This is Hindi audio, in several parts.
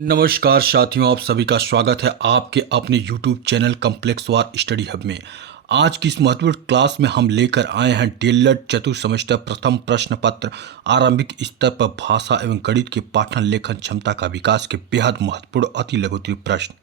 नमस्कार साथियों, आप सभी का स्वागत है आपके अपने YouTube चैनल कॉम्प्लेक्स वार स्टडी हब में। आज की इस महत्वपूर्ण क्लास में हम लेकर आए हैं डीएलएड चतुर्थ सेमेस्टर प्रथम प्रश्न पत्र आरंभिक स्तर पर भाषा एवं गणित के पाठन लेखन क्षमता का विकास के बेहद महत्वपूर्ण अति लघुत्तरीय प्रश्न।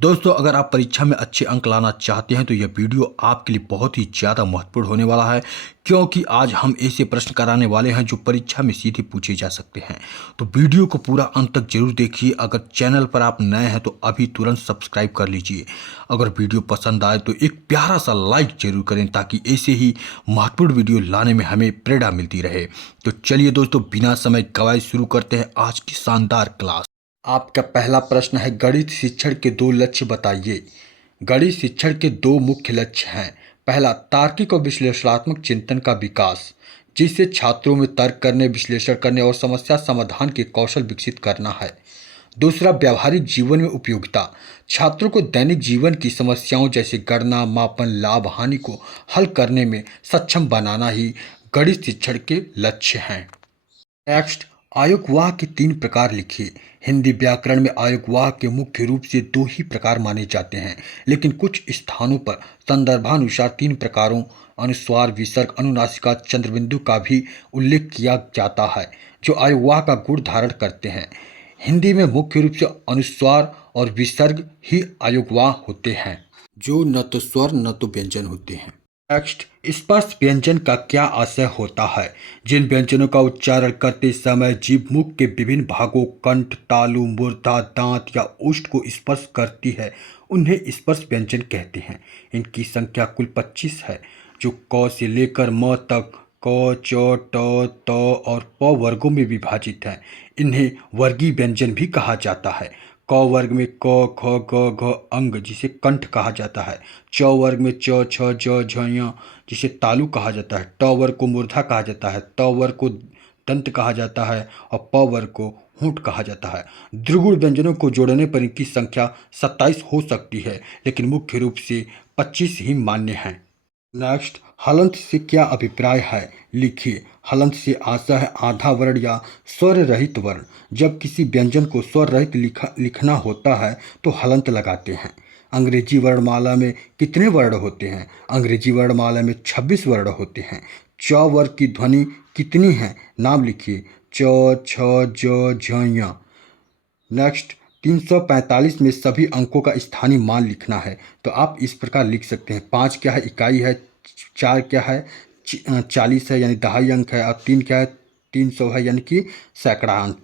दोस्तों, अगर आप परीक्षा में अच्छे अंक लाना चाहते हैं तो यह वीडियो आपके लिए बहुत ही ज़्यादा महत्वपूर्ण होने वाला है, क्योंकि आज हम ऐसे प्रश्न कराने वाले हैं जो परीक्षा में सीधे पूछे जा सकते हैं। तो वीडियो को पूरा अंत तक जरूर देखिए। अगर चैनल पर आप नए हैं तो अभी तुरंत सब्सक्राइब कर लीजिए। अगर वीडियो पसंद आए तो एक प्यारा सा लाइक जरूर करें, ताकि ऐसे ही महत्वपूर्ण वीडियो लाने में हमें प्रेरणा मिलती रहे। तो चलिए दोस्तों, बिना समय गवाए शुरू करते हैं आज की शानदार क्लास। आपका पहला प्रश्न है, गणित शिक्षण के दो लक्ष्य बताइए। गणित शिक्षण के दो मुख्य लक्ष्य हैं। पहला, तार्किक और विश्लेषणात्मक चिंतन का विकास, जिससे छात्रों में तर्क करने, विश्लेषण करने और समस्या समाधान के कौशल विकसित करना है। दूसरा, व्यावहारिक जीवन में उपयोगिता, छात्रों को दैनिक जीवन की समस्याओं जैसे गणना, मापन, लाभ हानि को हल करने में सक्षम बनाना ही गणित शिक्षण के लक्ष्य हैं। नेक्स्ट, आयोगवाह के तीन प्रकार लिखिए। हिंदी व्याकरण में आयोगवाह के मुख्य रूप से दो ही प्रकार माने जाते हैं, लेकिन कुछ स्थानों पर संदर्भानुसार तीन प्रकारों अनुस्वार, विसर्ग, अनुनासिका, चंद्रबिंदु का भी उल्लेख किया जाता है, जो आयोगवाह का गुण धारण करते हैं। हिंदी में मुख्य रूप से अनुस्वार और विसर्ग ही आयोगवाह होते हैं, जो न तो स्वर न तो व्यंजन होते हैं। नेक्स्ट, स्पर्श व्यंजन का क्या आशय होता है? जिन व्यंजनों का उच्चारण करते समय जीभ मुख के विभिन्न भागों कंठ, तालु, मूर्धा, दांत या ओष्ठ को स्पर्श करती है, उन्हें स्पर्श व्यंजन कहते हैं। इनकी संख्या कुल 25 है, जो क से लेकर म तक क, च, ट, त और प वर्गों में विभाजित हैं। इन्हें वर्गीय व्यंजन भी कहा जाता है। क वर्ग में क, ख, ग, घ अंग, जिसे कंठ कहा जाता है। च वर्ग में च, छ, ज, झ, ञ, जिसे तालु कहा जाता है। ट वर्ग को मूर्धा कहा जाता है। त वर्ग को दंत कहा जाता है और प वर्ग को होंठ कहा जाता है। द्विगुण व्यंजनों को जोड़ने पर इनकी संख्या 27 हो सकती है, लेकिन मुख्य रूप से 25 ही मान्य हैं। नेक्स्ट, हलंत से क्या अभिप्राय है? लिखिए। हलंत से आशय है आधा वर्ण या स्वर रहित वर्ण। जब किसी व्यंजन को स्वर रहित लिखना होता है तो हलंत लगाते हैं। अंग्रेजी वर्णमाला में कितने वर्ण होते हैं? अंग्रेजी वर्णमाला में 26 वर्ण होते हैं। च वर्ग की ध्वनि कितनी है? नाम लिखिए। च, छ, ज, झ, ञ। नेक्स्ट, 345 में सभी अंकों का स्थानीय मान लिखना है, तो आप इस प्रकार लिख सकते हैं। 5 क्या है? इकाई है। 4 क्या है? 40 है, यानी दहाई अंक है। और 3 क्या है? 300 है, यानी कि सैकड़ा अंक।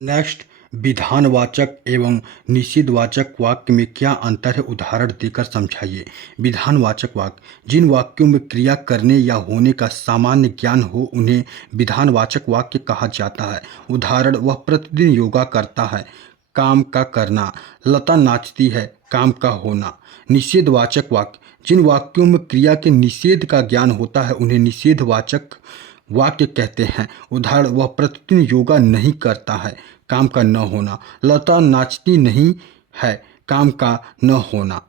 नेक्स्ट, विधानवाचक एवं निषेधवाचक वाक्य में क्या अंतर है? उदाहरण देकर समझाइए। विधानवाचक वाक्य, जिन वाक्यों में क्रिया करने या होने का सामान्य ज्ञान हो उन्हें विधानवाचक वाक्य कहा जाता है। उदाहरण, वह प्रतिदिन योगा करता है, काम का करना। लता नाचती है, काम का होना। निषेधवाचक वाक्य, जिन वाक्यों में क्रिया के निषेध का ज्ञान होता है उन्हें निषेधवाचक वाक्य कहते हैं। उदाहरण, वह प्रतिदिन योगा नहीं करता है, काम का न होना। लता नाचती नहीं है, काम का न होना।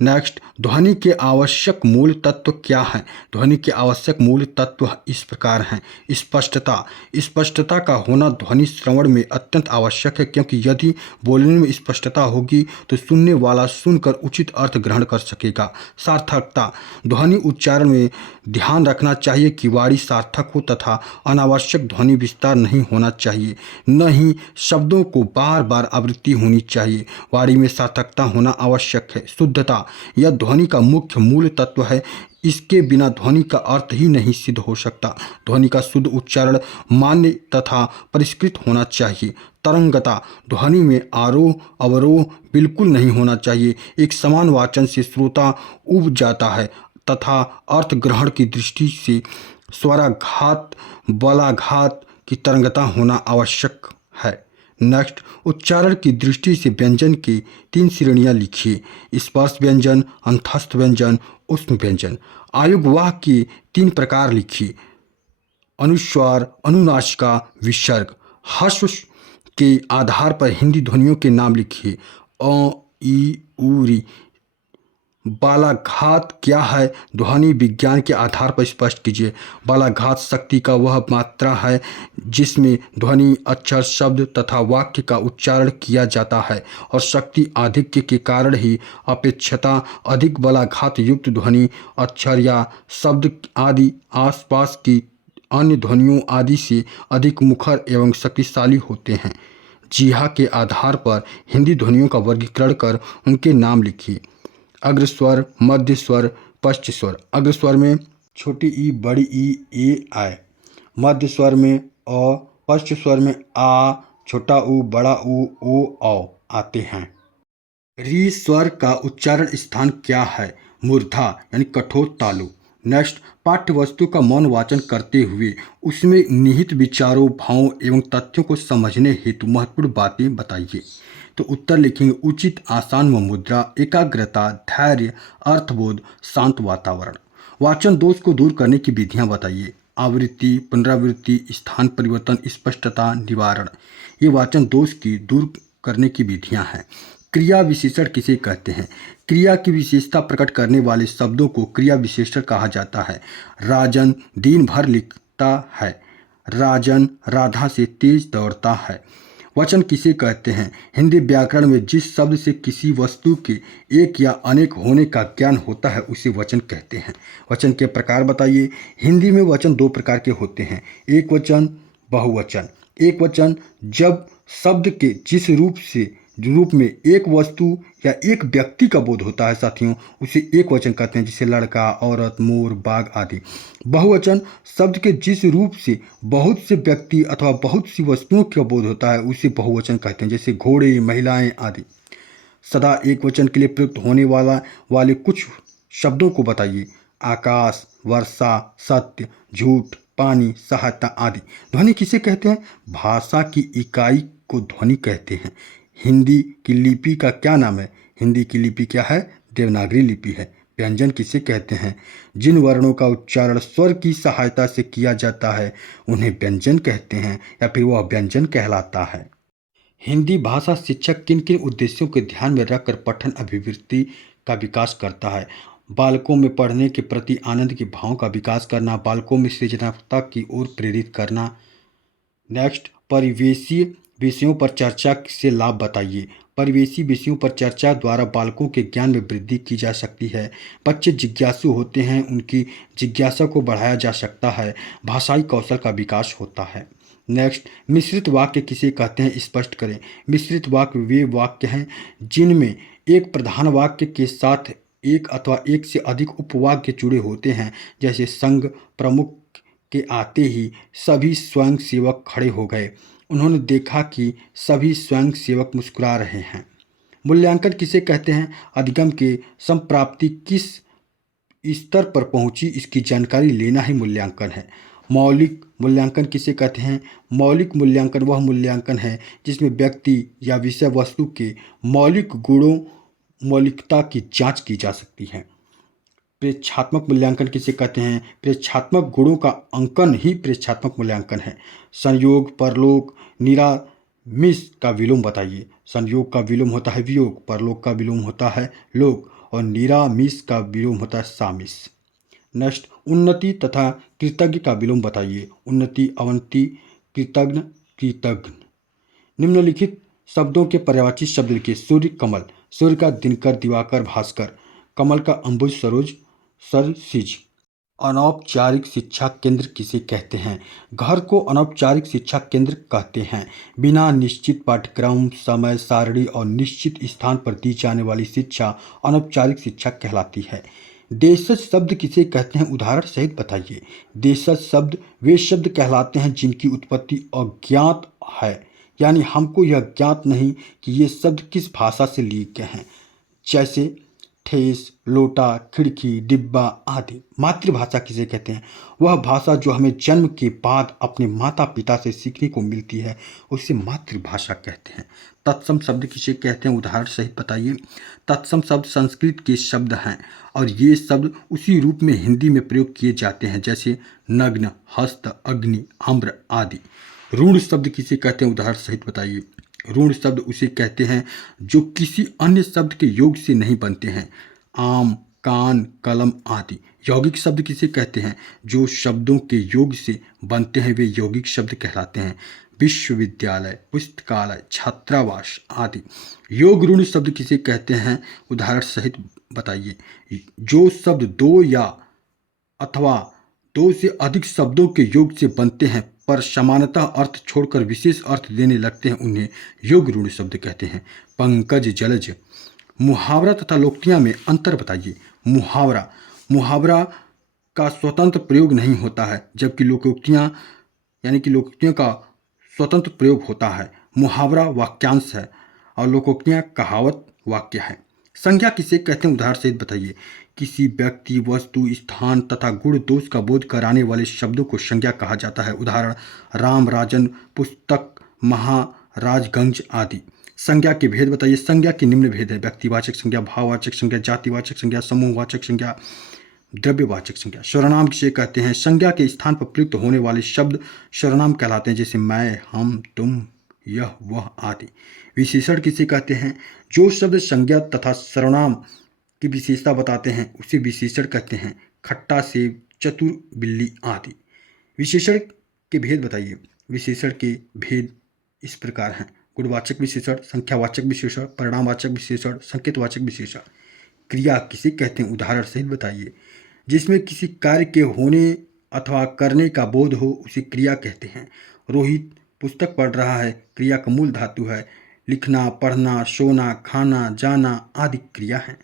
नेक्स्ट, ध्वनि के आवश्यक मूल तत्व क्या हैं? ध्वनि के आवश्यक मूल तत्व इस प्रकार हैं। स्पष्टता, स्पष्टता का होना ध्वनि श्रवण में अत्यंत आवश्यक है, क्योंकि यदि बोलने में स्पष्टता होगी तो सुनने वाला सुनकर उचित अर्थ ग्रहण कर सकेगा। सार्थकता, ध्वनि उच्चारण में ध्यान रखना चाहिए कि वाणी सार्थक हो तथा अनावश्यक ध्वनि विस्तार नहीं होना चाहिए, न ही शब्दों को बार बार आवृत्ति होनी चाहिए। वाणी में सार्थकता होना आवश्यक है। शुद्धता, यह ध्वनि का मुख्य मूल तत्व है, इसके बिना ध्वनि का अर्थ ही नहीं सिद्ध हो सकता। ध्वनि का शुद्ध उच्चारण मान्य तथा परिष्कृत होना चाहिए। तरंगता, ध्वनि में आरोह अवरोह बिल्कुल नहीं होना चाहिए। एक समान वाचन से श्रोता उब जाता है तथा अर्थ ग्रहण की दृष्टि से स्वराघात बलाघात की तरंगता होना आवश्यक है। नेक्स्ट, उच्चारण की दृष्टि से व्यंजन की 3 श्रेणियां लिखिए। स्पर्श व्यंजन, अंतस्थ व्यंजन, ऊष्म व्यंजन। आयोगवाह के 3 प्रकार लिखिए। अनुस्वार, अनुनासिका, विसर्ग। ह्रस्व के आधार पर हिंदी ध्वनियों के नाम लिखिए। अ, ई, उ, री। बालाघात क्या है? ध्वनि विज्ञान के आधार पर स्पष्ट कीजिए। बालाघात शक्ति का वह मात्रा है जिसमें ध्वनि, अक्षर, शब्द तथा वाक्य का उच्चारण किया जाता है और शक्ति आधिक्य के कारण ही अपेक्षता अधिक बालाघात युक्त ध्वनि, अक्षर या शब्द आदि आसपास की अन्य ध्वनियों आदि से अधिक मुखर एवं शक्तिशाली होते हैं। जीहा के आधार पर हिंदी ध्वनियों का वर्गीकरण कर उनके नाम लिखिए। अग्रस्वर, मध्य स्वर, पश्च स्वर। अग्रस्वर में छोटी ई, बड़ी ई, ए, आय। मध्य स्वर में अ, पश्च स्वर में आ, छोटा ऊ, बड़ा ऊ, ओ, औ आते हैं। री स्वर का उच्चारण स्थान क्या है? मूर्धा यानी कठोर तालु। नेक्स्ट, पाठ्य वस्तु का मौन वाचन करते हुए उसमें निहित विचारों, भावों एवं तथ्यों को समझने हेतु महत्वपूर्ण बातें बताइए। तो उत्तर लिखेंगे उचित आसान व मुद्रा, एकाग्रता, धैर्य, अर्थबोध, शांत वातावरण। वाचन दोष को दूर करने की विधियां बताइए। आवृत्ति, पुनरावृत्ति, स्थान परिवर्तन, स्पष्टता, निवारण। ये वाचन दोष की दूर करने की विधियां हैं। क्रिया विशेषण किसे कहते हैं? क्रिया की विशेषता प्रकट करने वाले शब्दों को क्रिया विशेषण कहा जाता है। राजन दिन भर लिखता है। राजन राधा से तेज दौड़ता है। वचन किसे कहते हैं? हिंदी व्याकरण में जिस शब्द से किसी वस्तु के एक या अनेक होने का ज्ञान होता है उसे वचन कहते हैं। वचन के प्रकार बताइए। हिंदी में वचन दो प्रकार के होते हैं, एक वचन, बहुवचन। एक वचन जब शब्द के जिस रूप में एक वस्तु या एक व्यक्ति का बोध होता है साथियों, उसे एक वचन कहते हैं, जैसे लड़का, औरत, मोर, बाघ आदि। बहुवचन शब्द के जिस रूप से बहुत से व्यक्ति अथवा बहुत सी वस्तुओं का बोध होता है उसे बहुवचन कहते हैं, जैसे घोड़े, महिलाएं आदि। सदा एक वचन के लिए प्रयुक्त होने वाले कुछ शब्दों को बताइए। आकाश, वर्षा, सत्य, झूठ, पानी, सहायता आदि। ध्वनि किसे कहते हैं? भाषा की इकाई को ध्वनि कहते हैं। हिंदी की लिपि का क्या नाम है? हिंदी की लिपि क्या है? देवनागरी लिपि है। व्यंजन किसे कहते हैं? जिन वर्णों का उच्चारण स्वर की सहायता से किया जाता है उन्हें व्यंजन कहते हैं या फिर वह व्यंजन कहलाता है। हिंदी भाषा शिक्षक किन किन उद्देश्यों को ध्यान में रखकर पठन अभिवृत्ति का विकास करता है? बालकों में पढ़ने के प्रति आनंद के भाव का विकास करना, बालकों में सृजनात्मकता की ओर प्रेरित करना। नेक्स्ट, परिवेशीय विषयों पर चर्चा से लाभ बताइए। परिवेशी विषयों पर चर्चा द्वारा बालकों के ज्ञान में वृद्धि की जा सकती है। बच्चे जिज्ञासु होते हैं, उनकी जिज्ञासा को बढ़ाया जा सकता है। भाषाई कौशल का विकास होता है। नेक्स्ट, मिश्रित वाक्य किसे कहते हैं? स्पष्ट करें। मिश्रित वाक्य वे वाक्य हैं जिनमें एक प्रधान वाक्य के साथ एक अथवा एक से अधिक उपवाक्य जुड़े होते हैं, जैसे संघ प्रमुख के आते ही सभी स्वयं सेवक खड़े हो गए। उन्होंने देखा कि सभी स्वयं सेवक मुस्कुरा रहे हैं। मूल्यांकन किसे कहते हैं? अधिगम के संप्राप्ति किस स्तर पर पहुंची इसकी जानकारी लेना ही मूल्यांकन है। मौलिक मूल्यांकन किसे कहते हैं? मौलिक मूल्यांकन वह मूल्यांकन है जिसमें व्यक्ति या विषय वस्तु के मौलिक गुणों मौलिकता की जांच की जा सकती है। प्रेक्षात्मक मूल्यांकन किसे कहते हैं? प्रेक्षात्मक गुणों का अंकन ही प्रेक्षात्मक मूल्यांकन है। संयोग, परलोक, निरामिष का विलोम बताइए। संयोग का विलोम होता है वियोग, परलोक का विलोम होता है लोक और निरामिष का विलोम होता है सामिष। नेक्स्ट, उन्नति तथा कृतज्ञ का विलोम बताइए। उन्नति, अवंति, कृतज्ञ, कृतज्ञ। निम्नलिखित शब्दों के पर्यायवाची शब्द लिखिए। सूर्य, कमल। सूर्य का दिनकर, दिवाकर, भास्कर। कमल का अंबुज, सरोज, सरसिज। अनौपचारिक शिक्षा केंद्र किसे कहते हैं? घर को अनौपचारिक शिक्षा केंद्र कहते हैं। बिना निश्चित पाठ्यक्रम, समय सारणी और निश्चित स्थान पर दी जाने वाली शिक्षा अनौपचारिक शिक्षा कहलाती है। देशज शब्द किसे कहते हैं? उदाहरण सहित बताइए। देशज शब्द वे शब्द कहलाते हैं जिनकी उत्पत्ति अज्ञात है, यानी हमको यह ज्ञात नहीं कि ये शब्द किस भाषा से लिए गए हैं, जैसे ठेस, लोटा, खिड़की, डिब्बा आदि। मातृभाषा किसे कहते हैं? वह भाषा जो हमें जन्म के बाद अपने माता पिता से सीखने को मिलती है उसे मातृभाषा कहते हैं। तत्सम शब्द किसे कहते हैं? उदाहरण सहित बताइए। तत्सम शब्द संस्कृत के शब्द हैं और ये शब्द उसी रूप में हिंदी में प्रयोग किए जाते हैं, जैसे नग्न, हस्त, अग्नि, आम्र आदि। ऋण शब्द किसे कहते हैं? उदाहरण सहित बताइए। ऋण शब्द उसे कहते हैं जो किसी अन्य शब्द के योग से नहीं बनते हैं। आम, कान, कलम आदि। यौगिक शब्द किसे कहते हैं? जो शब्दों के योग से बनते हैं वे यौगिक शब्द कहलाते हैं। विश्वविद्यालय, पुस्तकालय, छात्रावास आदि। योग ऋण शब्द किसे कहते हैं? उदाहरण सहित बताइए। जो शब्द दो या अथवा दो से अधिक शब्दों के योग से बनते हैं पर समानतः अर्थ छोड़कर विशेष अर्थ देने लगते हैं उन्हें योग ऋण शब्द कहते हैं। पंकज जलज। मुहावरा तथा लोकोक्तियां में अंतर बताइए। मुहावरा का स्वतंत्र प्रयोग नहीं होता है जबकि लोकोक्तियां यानी कि लोकोक्तियों का स्वतंत्र प्रयोग होता है। मुहावरा वाक्यांश है और लोकोक्तियां कहावत वाक्य है। संज्ञा किसे कहते हैं? उदाहरण सहित बताइए। किसी व्यक्ति, वस्तु, स्थान तथा गुण दोष का बोध कराने वाले शब्दों को संज्ञा कहा जाता है। उदाहरण राम, राजन, पुस्तक, महाराजगंज आदि। संज्ञा के भेद बताइए। संज्ञा के निम्न भेद है: व्यक्तिवाचक संज्ञा, भाववाचक संज्ञा, जातिवाचक संज्ञा, समूहवाचक संज्ञा, द्रव्यवाचक संज्ञा। सर्वनाम किसे कहते हैं? संज्ञा के स्थान पर प्रयुक्त होने वाले शब्द सर्वनाम कहलाते हैं, जैसे मैं, हम, तुम, यह, वह आदि। विशेषण किसे कहते हैं? जो शब्द संज्ञा तथा सर्वनाम की विशेषता बताते हैं उसे विशेषण कहते हैं। खट्टा सेब, चतुर बिल्ली आदि। विशेषण के भेद बताइए। विशेषण के भेद इस प्रकार हैं: गुणवाचक विशेषण, संख्यावाचक विशेषण, परिणामवाचक विशेषण, संकेतवाचक विशेषण। क्रिया किसे कहते हैं? उदाहरण सहित बताइए। जिसमें किसी कार्य के होने अथवा करने का बोध हो उसे क्रिया कहते हैं। रोहित पुस्तक पढ़ रहा है, क्रिया का मूल धातु है। लिखना, पढ़ना, सोना, खाना, जाना आदि क्रिया है।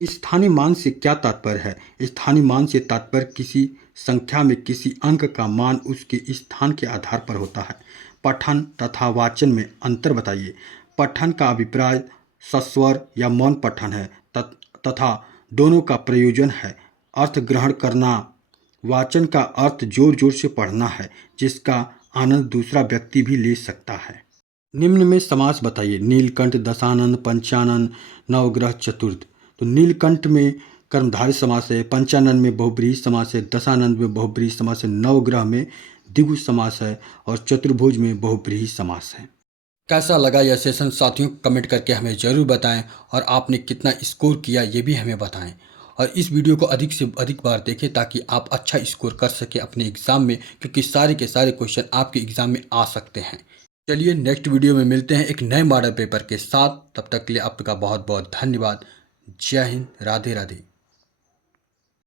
स्थानीय मान से क्या तात्पर्य है? स्थानीय मान से तात्पर्य किसी संख्या में किसी अंक का मान उसके स्थान के आधार पर होता है। पठन तथा वाचन में अंतर बताइए। पठन का अभिप्राय सस्वर या मौन पठन है तथा दोनों का प्रयोजन है अर्थ ग्रहण करना। वाचन का अर्थ जोर जोर से पढ़ना है जिसका आनंद दूसरा व्यक्ति भी ले सकता है। निम्न में समास बताइए। नीलकंठ, दशानन, पंचानन, नवग्रह, चतुर्थ। तो नीलकंठ में कर्मधारय समास है, पंचानन में बहुब्रीहि समास है, दशानन में बहुब्रीहि समास है, नवग्रह में द्विगु समास है और चतुर्भुज में बहुब्रीहि समास है। कैसा लगा यह सेशन साथियों? कमेंट करके हमें ज़रूर बताएं और आपने कितना स्कोर किया ये भी हमें बताएं और इस वीडियो को अधिक से अधिक बार देखें ताकि आप अच्छा स्कोर कर सकें अपने एग्ज़ाम में, क्योंकि सारे के सारे क्वेश्चन आपके एग्ज़ाम में आ सकते हैं। चलिए नेक्स्ट वीडियो में मिलते हैं एक नए मॉडल पेपर के साथ। तब तक के लिए आपका बहुत बहुत धन्यवाद। जय हिंद, राधे राधे।